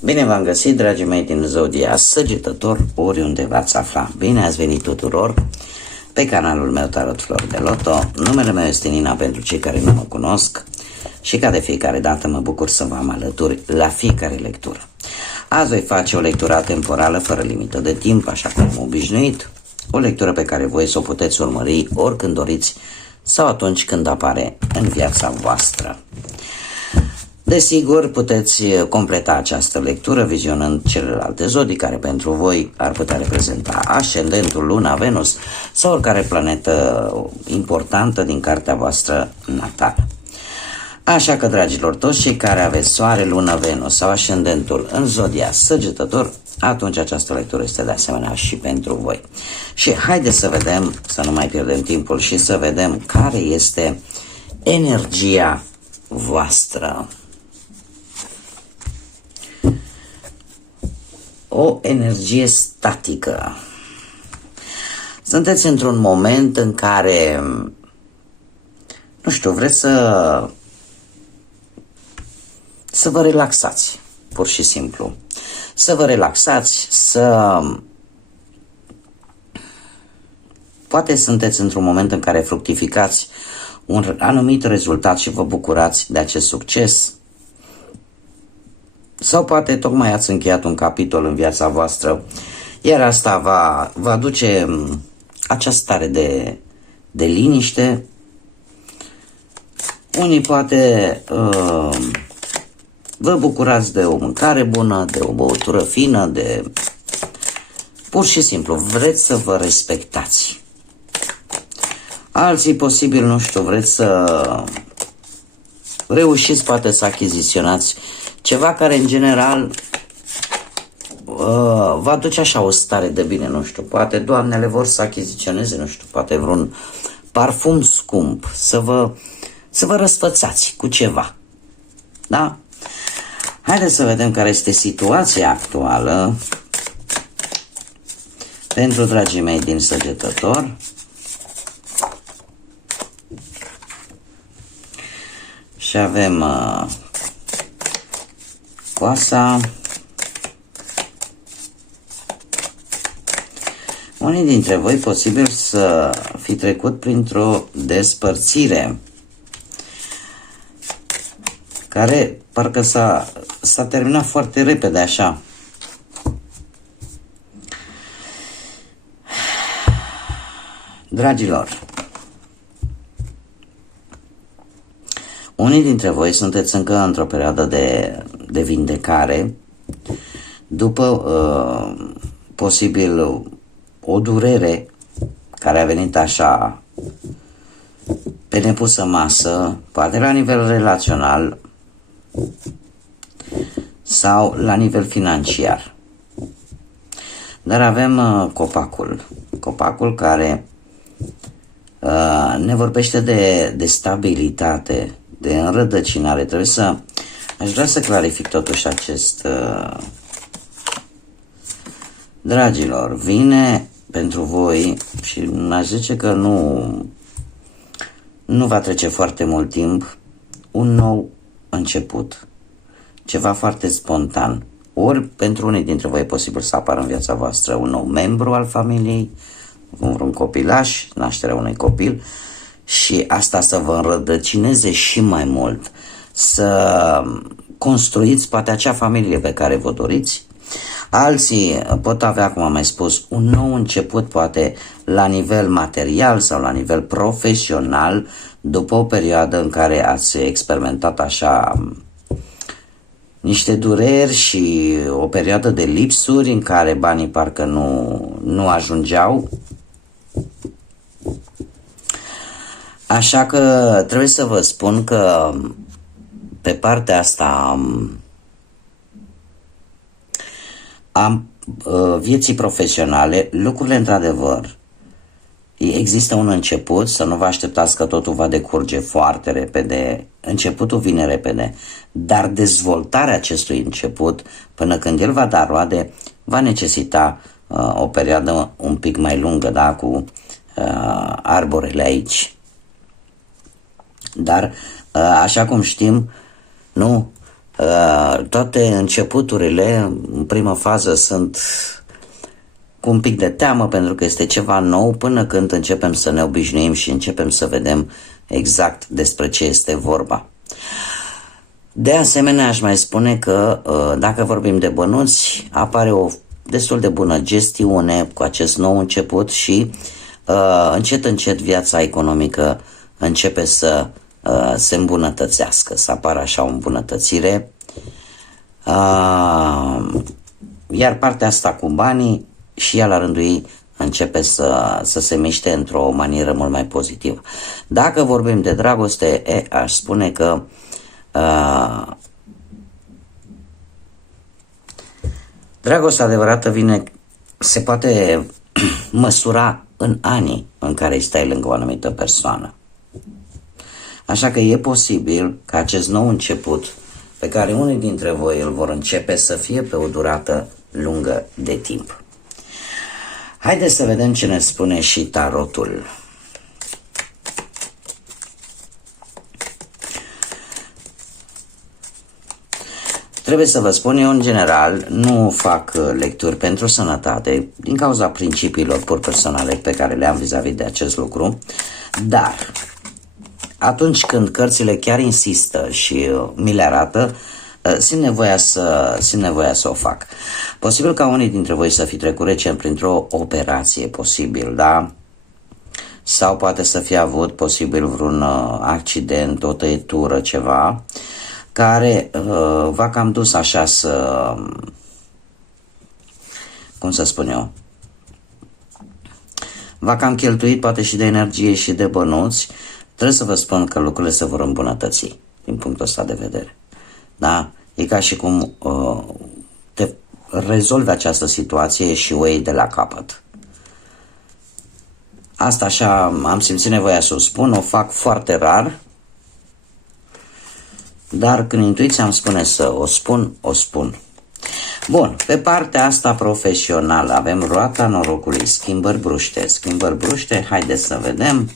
Bine v-am găsit, dragii mei din Zodia Săgetător, oriunde v-ați afla. Bine ați venit tuturor pe canalul meu Tarot Flori de Loto. Numele meu este Nina pentru cei care nu mă cunosc și ca de fiecare dată mă bucur să vă am alături la fiecare lectură. Azi voi face o lectură temporală fără limită de timp, așa cum am obișnuit. O lectură pe care voi să o puteți urmări oricând doriți sau atunci când apare în viața voastră. Desigur, puteți completa această lectură vizionând celelalte zodii care pentru voi ar putea reprezenta ascendentul, luna, Venus sau oricare planetă importantă din cartea voastră natală. Așa că, dragilor, toți cei care aveți soare, lună, Venus sau ascendentul în zodia Săgetător, atunci această lectură este de asemenea și pentru voi. Și haideți să vedem, să nu mai pierdem timpul și să vedem care este energia voastră. O energie statică. Sunteți într-un moment în care, nu știu, vreți să vă relaxați, pur și simplu. Să vă relaxați, poate sunteți într-un moment în care fructificați un anumit rezultat și vă bucurați de acest succes. Sau poate tocmai ați încheiat un capitol în viața voastră, iar asta va aduce această stare de liniște. Unii poate vă bucurați de o mâncare bună, de o băutură fină, pur și simplu vreți să vă respectați. Alții posibil, nu știu, vreți să reușiți poate să achiziționați ceva care în general vă aduce așa o stare de bine, nu știu, poate doamnele vor să achiziționeze, nu știu, poate vreun parfum scump, să vă răsfățați cu ceva, da? Haideți să vedem care este situația actuală pentru dragii mei din Săgetător. Și avem coasa. Unii dintre voi posibil să fi trecut printr-o despărțire care parcă s-a terminat foarte repede așa. Dragilor, unii dintre voi sunteți încă într-o perioadă de vindecare după posibil o durere care a venit așa pe nepusă masă, poate la nivel relațional sau la nivel financiar. Dar avem copacul care ne vorbește de stabilitate, de înrădăcinare. Aș vrea să clarific totuși acest... Dragilor, vine pentru voi și aș zice că nu va trece foarte mult timp, un nou început, ceva foarte spontan. Ori pentru unii dintre voi e posibil să apară în viața voastră un nou membru al familiei, un copilaș, nașterea unui copil, și asta să vă înrădăcineze și mai mult, să construiți poate acea familie pe care vă doriți. Alții pot avea, cum am mai spus, un nou început, poate la nivel material sau la nivel profesional, după o perioadă în care ați experimentat așa niște dureri și o perioadă de lipsuri în care banii parcă nu ajungeau. Așa că trebuie să vă spun că pe partea asta am vieții profesionale, lucrurile într-adevăr, există un început, să nu vă așteptați că totul va decurge foarte repede, începutul vine repede, dar dezvoltarea acestui început, până când el va da roade, va necesita o perioadă un pic mai lungă, da, cu arborele aici. Dar, așa cum știm, nu, Toate începuturile, în primă fază, sunt cu un pic de teamă pentru că este ceva nou, până când începem să ne obișnuim și începem să vedem exact despre ce este vorba. De asemenea, aș mai spune că dacă vorbim de bănuți, apare o destul de bună gestiune cu acest nou început și încet, încet viața economică începe să se îmbunătățească, să apară așa o îmbunătățire. Iar partea asta cu banii și ea la rândul ei începe să se miște într-o manieră mult mai pozitivă. Dacă vorbim de dragoste, aș spune că dragostea adevărată se poate măsura în anii în care stai lângă o anumită persoană. Așa că e posibil ca acest nou început pe care unii dintre voi îl vor începe să fie pe o durată lungă de timp. Haideți să vedem ce ne spune și tarotul. Trebuie să vă spun, eu în general nu fac lecturi pentru sănătate din cauza principiilor pur personale pe care le am vis-a-vis de acest lucru, dar atunci când cărțile chiar insistă și mi le arată, simt nevoia să o fac. Posibil ca unii dintre voi să fi trecut recent printr-o operație, posibil, da? Sau poate să fi avut posibil vreun accident, o tăietură, ceva, care v-a cam dus așa să, cum să spun eu, v-a cam cheltuit poate și de energie și de bănuți. Trebuie să vă spun că lucrurile se vor îmbunătăți din punctul ăsta de vedere. Da? E ca și cum te rezolvi această situație și o iei de la capăt. Asta așa am simțit nevoia să o spun, o fac foarte rar, dar când intuiția îmi spune să o spun, o spun. Bun, pe partea asta profesională avem roata norocului, schimbări bruște. Schimbări bruște, haideți să vedem.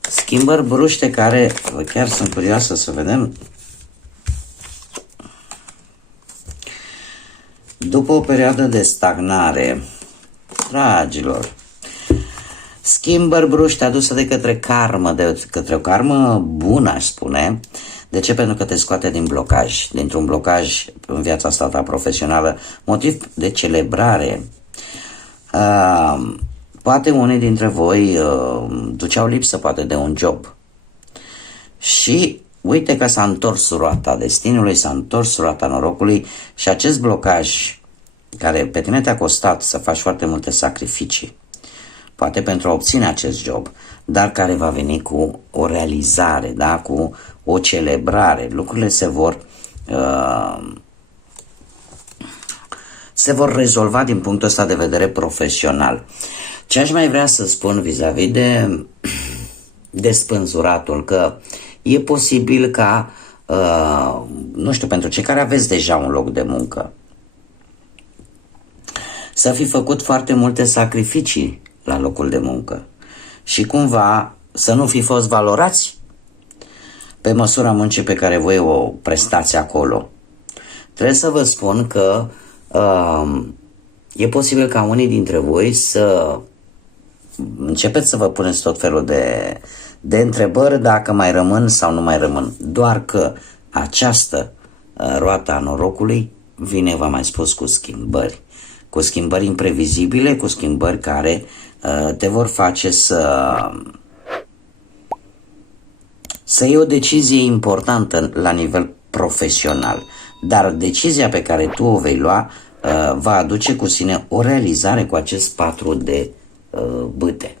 Schimbări bruște care chiar sunt curioasă să vedem. După o perioadă de stagnare, dragilor, schimbări bruște aduse de către karmă, de către o karmă bună, aș spune. De ce? Pentru că te scoate din blocaj, dintr-un blocaj în viața asta ta profesională, motiv de celebrare. Poate unii dintre voi duceau lipsă poate de un job și uite că s-a întors roata destinului, s-a întors roata norocului și acest blocaj care pe tine te-a costat să faci foarte multe sacrificii, poate pentru a obține acest job, dar care va veni cu o realizare, da? Cu o celebrare. Lucrurile se vor rezolva din punctul ăsta de vedere profesional. Ce aș mai vrea să spun vis-a-vis de spânzuratul, că e posibil ca, nu știu, pentru cei care aveți deja un loc de muncă, să fi făcut foarte multe sacrificii la locul de muncă și cumva să nu fi fost valorați pe măsura muncii pe care voi o prestați acolo. Trebuie să vă spun că e posibil ca unii dintre voi să începeți să vă puneți tot felul de întrebări dacă mai rămân sau nu mai rămân. Doar că această roată a norocului vine, v-am mai spus, cu schimbări imprevizibile, cu schimbări care te vor face să iei o decizie importantă la nivel profesional. Dar decizia pe care tu o vei lua va aduce cu sine o realizare cu acest 4 de bâte.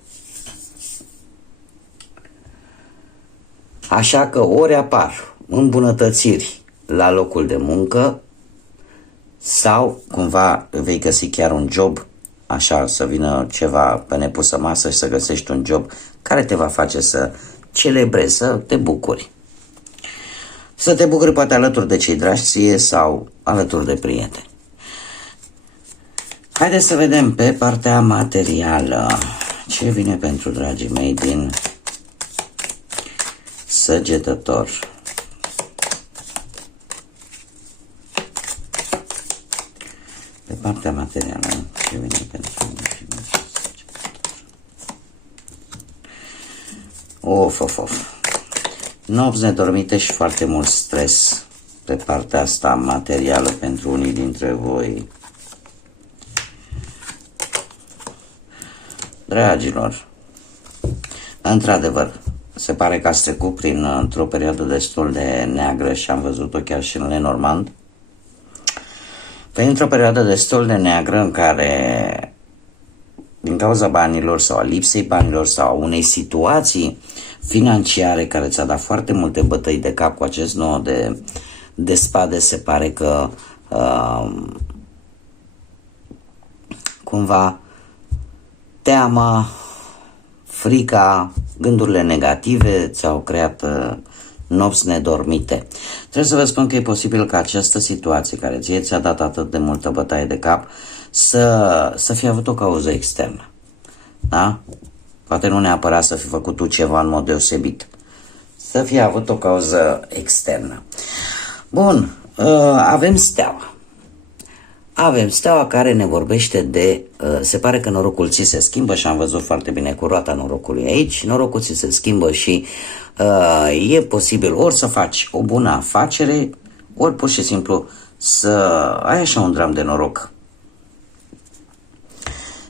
Așa că ori apar îmbunătățiri la locul de muncă sau cumva vei găsi chiar un job, așa să vină ceva pe nepusă masă și să găsești un job care te va face să celebrezi, să te bucuri. Să te bucuri poate alături de cei dragi ție sau alături de prieteni. Haideți să vedem pe partea materială ce vine pentru dragii mei din Săgetător. Pe partea materială, ce vine pentru Of. Nopți nedormite și foarte mult stres pe partea asta materială pentru unii dintre voi. Dragilor, într-adevăr, se pare că ați trecut într-o perioadă destul de neagră și am văzut-o chiar și în Lenormand. Păi într-o perioadă destul de neagră în care, din cauza banilor sau a lipsei banilor sau a unei situații financiare care ți-a dat foarte multe bătăi de cap cu acest nou de spade, se pare că cumva teama, frica, gândurile negative ți-au creat nopți nedormite. Trebuie să vă spun că e posibil ca această situație care ți-a dat atât de multă bătaie de cap să fie avut o cauză externă. Da? Poate nu neapărat să fi făcut tu ceva în mod deosebit. Să fie avut o cauză externă. Bun, avem steaua. Avem steaua care ne vorbește de, se pare că norocul ți se schimbă și am văzut foarte bine cu roata norocului aici, norocul ți se schimbă și e posibil ori să faci o bună afacere, ori pur și simplu să ai așa un dram de noroc.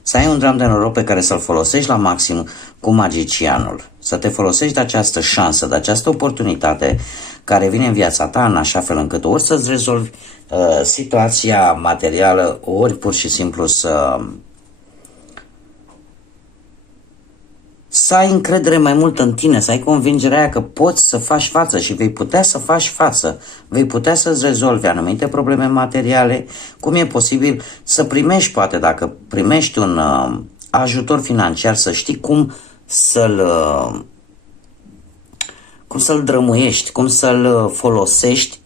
Să ai un dram de noroc pe care să-l folosești la maxim cu magicianul. Să te folosești de această șansă, de această oportunitate care vine în viața ta în așa fel încât ori să-ți rezolvi situația materială, ori pur și simplu să ai încredere mai mult în tine, să ai convingerea aia că poți să faci față și vei putea să faci față, vei putea să-ți rezolvi anumite probleme materiale, cum e posibil să primești, poate dacă primești un ajutor financiar, să știi cum să-l drămuiești, cum să-l folosești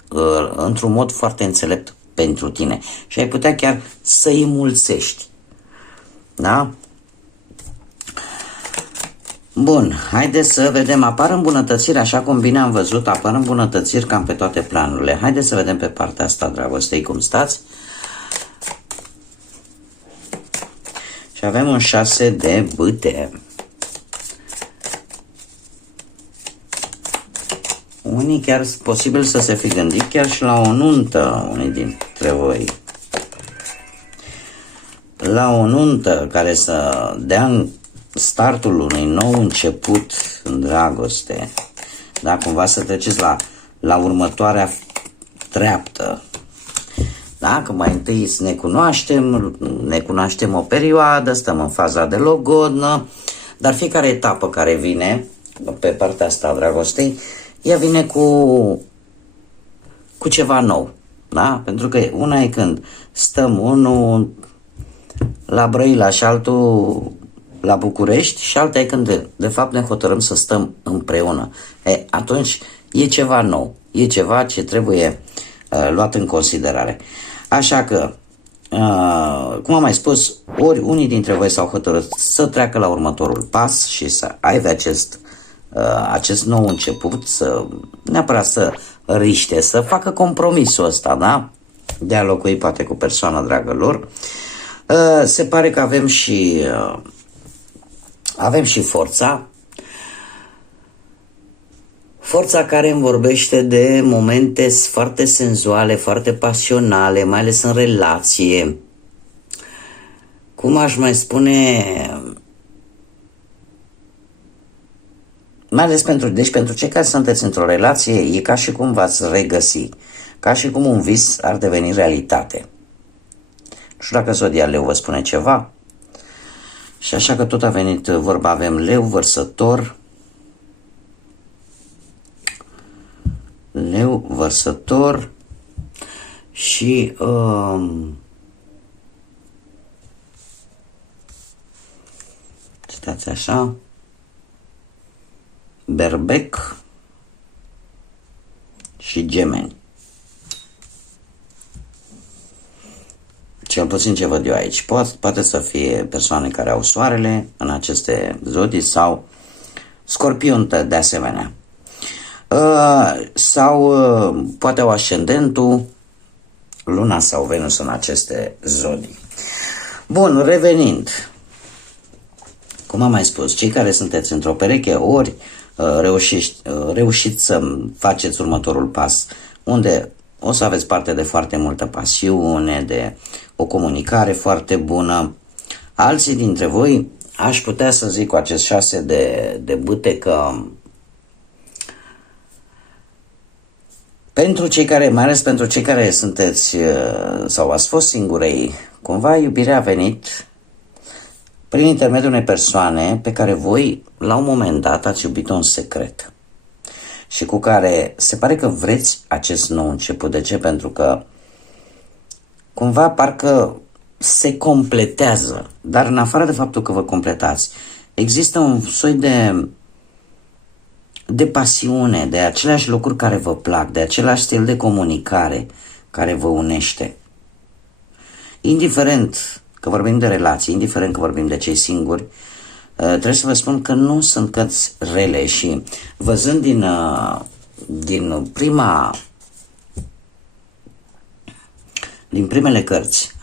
într-un mod foarte înțelept pentru tine și ai putea chiar să-i mulțești. Da? Bun, haideți să vedem, apar îmbunătățiri, așa cum bine am văzut, apar îmbunătățiri cam pe toate planurile. Haideți să vedem pe partea asta, dragostei, cum stați. Și avem un 6 de bâte. Unii chiar posibil să se fi gândit chiar și la o nuntă, unii dintre voi. La o nuntă care să dea startul unui nou început în dragoste. Da, cumva să treceți la următoarea treaptă. Da, că mai întâi ne cunoaștem o perioadă, stăm în faza de logodnă, dar fiecare etapă care vine pe partea asta a dragostei, ea vine cu ceva nou. Da? Pentru că una e când stăm unul la Brăila și altul la București și alta e când de fapt ne hotărâm să stăm împreună. Atunci e ceva nou, e ceva ce trebuie luat în considerare. Așa că, cum am mai spus, ori unii dintre voi s-au hotărât să treacă la următorul pas și să aibă acest nou început, neapărat să riște, să facă compromisul ăsta, da? De a locui poate cu persoana dragă lor. Se pare că avem și forța care îmi vorbește de momente foarte senzuale, foarte pasionale, mai ales în relație. Cum aș mai spune, mai ales pentru cei care sunteți într-o relație, e ca și cum v-ați regăsi, ca și cum un vis ar deveni realitate. Nu știu dacă Zodia Leu vă spune ceva. Și așa că tot a venit vorba, avem Leu, Vărsător, și stați așa, Berbec și Gemeni. Cel puțin ce văd eu aici. Poate să fie persoane care au soarele în aceste zodii sau Scorpion de asemenea. Sau poate au ascendentul Luna sau Venus în aceste zodii. Bun, revenind, cum am mai spus, cei care sunteți într-o pereche, ori reușiți să faceți următorul pas, unde o să aveți parte de foarte multă pasiune, de o comunicare foarte bună. Alții dintre voi, aș putea să zic cu acest 6 de bâte că pentru cei care, mai ales pentru cei care sunteți sau ați fost singurei, cumva iubirea a venit prin intermediul unei persoane pe care voi, la un moment dat, ați iubit-o în secret și cu care se pare că vreți acest nou început. De ce? Pentru că cumva parcă se completează, dar în afară de faptul că vă completați, există un soi de pasiune, de aceleași lucruri care vă plac, de același stil de comunicare care vă unește. Indiferent că vorbim de relații, indiferent că vorbim de cei singuri, trebuie să vă spun că nu sunt cărți rele și văzând din primele cărți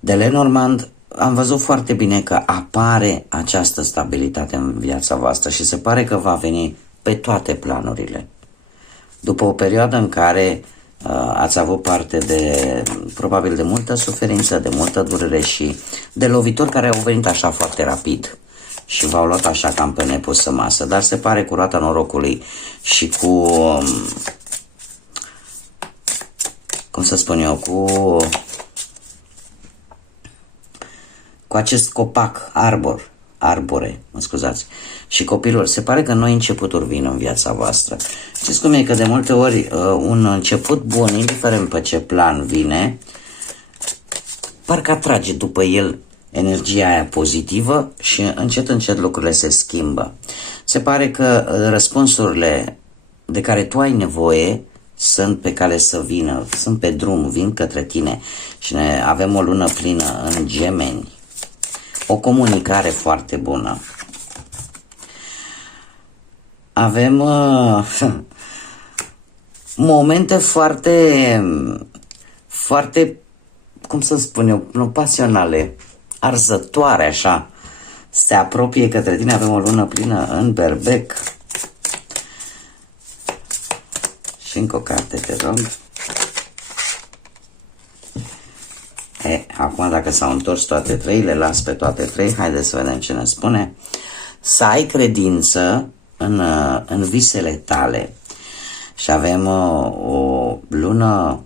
de Lenormand, am văzut foarte bine că apare această stabilitate în viața voastră și se pare că va veni pe toate planurile. După o perioadă în care ați avut parte probabil de multă suferință, de multă durere și de lovituri care au venit așa foarte rapid și v-au luat așa cam pe nepusă masă, dar se pare cu roata norocului și cum să spun eu, cu acest copac, arbore, mă scuzați, și copilul, se pare că noi începuturi vin în viața voastră. Știți cum e că de multe ori un început bun, indiferent pe ce plan vine, parcă atrage după el energia aia pozitivă și încet lucrurile se schimbă. Se pare că răspunsurile de care tu ai nevoie sunt pe cale să vină, sunt pe drum, vin către tine și avem o lună plină în Gemeni. O comunicare foarte bună. Avem momente foarte, cum să spun eu, nu pasionale, arzătoare așa. Se apropie către tine, avem o lună plină în Berbec. Și încă o carte, te rog. Acum dacă s-au întors toate trei, le las pe toate trei. Haideți să vedem ce ne spune. Să ai credință în visele tale. Și avem o lună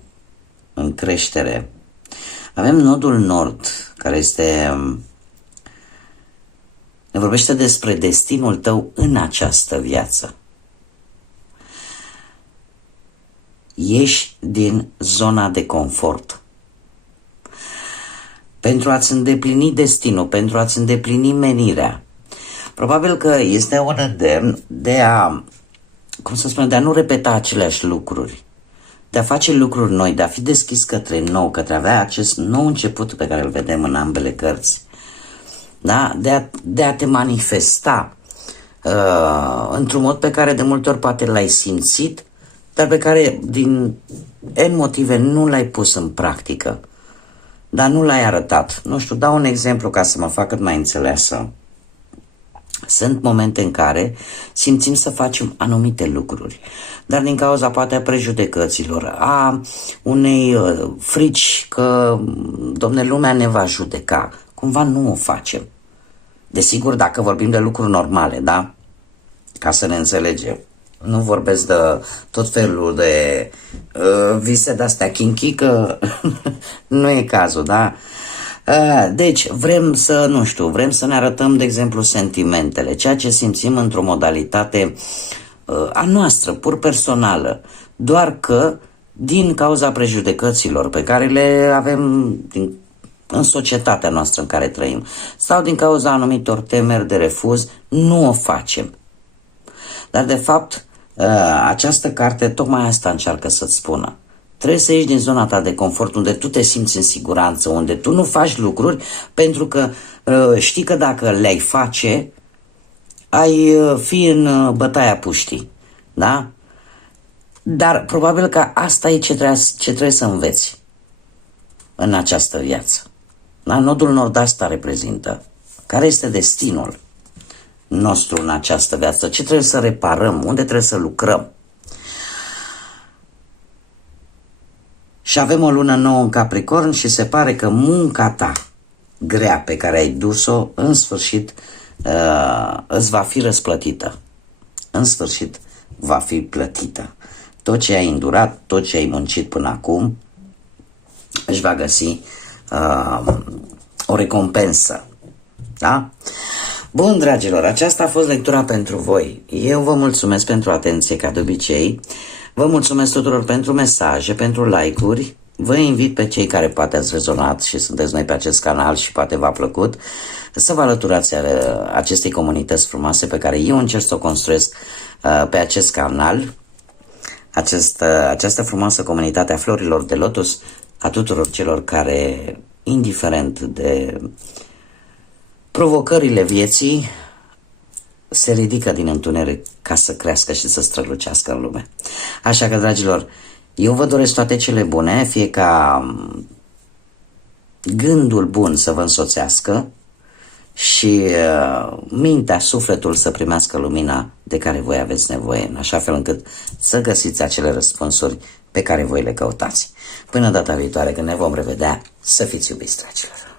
în creștere. Avem nodul nord, care ne vorbește despre destinul tău în această viață. Ieși din zona de confort. Pentru a-ți îndeplini destinul, pentru a-ți îndeplini menirea. Probabil că este un îndemn de a, cum să spun, de a nu repeta aceleași lucruri, de a face lucruri noi, de a fi deschis către nou, către a avea acest nou început pe care îl vedem în ambele cărți, da? De a te manifesta într-un mod pe care de multe ori poate l-ai simțit, dar pe care din N motive nu l-ai pus în practică, dar nu l-ai arătat. Nu știu, dau un exemplu ca să mă fac cât mai înțeleasă. Sunt momente în care simțim să facem anumite lucruri, dar din cauza poate a prejudecăților, a unei frici că, domne, lumea ne va judeca, cumva nu o facem. Desigur, dacă vorbim de lucruri normale, da? Ca să ne înțelegem. Nu vorbesc de tot felul de vise de-astea kinky, că nu e cazul, da? Deci, vrem să ne arătăm, de exemplu, sentimentele, ceea ce simțim într-o modalitate a noastră, pur personală, doar că din cauza prejudecăților pe care le avem în societatea noastră în care trăim, sau din cauza anumitor temeri de refuz, nu o facem. Dar, de fapt, această carte tocmai asta încearcă să-ți spună. Trebuie să ieși din zona ta de confort, unde tu te simți în siguranță, unde tu nu faci lucruri, pentru că știi că dacă le-ai face, ai fi în bătaia puștii, da? Dar probabil că asta e ce trebuie să înveți în această viață. Da? Nodul nord asta reprezintă. Care este destinul nostru în această viață? Ce trebuie să reparăm? Unde trebuie să lucrăm? Și avem o lună nouă în Capricorn și se pare că munca ta grea pe care ai dus-o, în sfârșit, îți va fi răsplătită. În sfârșit, va fi plătită. Tot ce ai îndurat, tot ce ai muncit până acum, își va găsi o recompensă. Da? Bun, dragilor, aceasta a fost lectura pentru voi. Eu vă mulțumesc pentru atenție, ca de obicei. Vă mulțumesc tuturor pentru mesaje, pentru like-uri. Vă invit pe cei care poate ați rezonat și sunteți noi pe acest canal și poate v-a plăcut să vă alăturați acestei comunități frumoase pe care eu încerc să o construiesc pe acest canal. Această frumoasă comunitate a florilor de lotus, a tuturor celor care, indiferent de provocările vieții, se ridică din întuneric ca să crească și să strălucească în lume. Așa că, dragilor, eu vă doresc toate cele bune, fie ca gândul bun să vă însoțească și mintea, sufletul să primească lumina de care voi aveți nevoie, în așa fel încât să găsiți acele răspunsuri pe care voi le căutați. Până data viitoare, când ne vom revedea, să fiți iubiți, dragilor!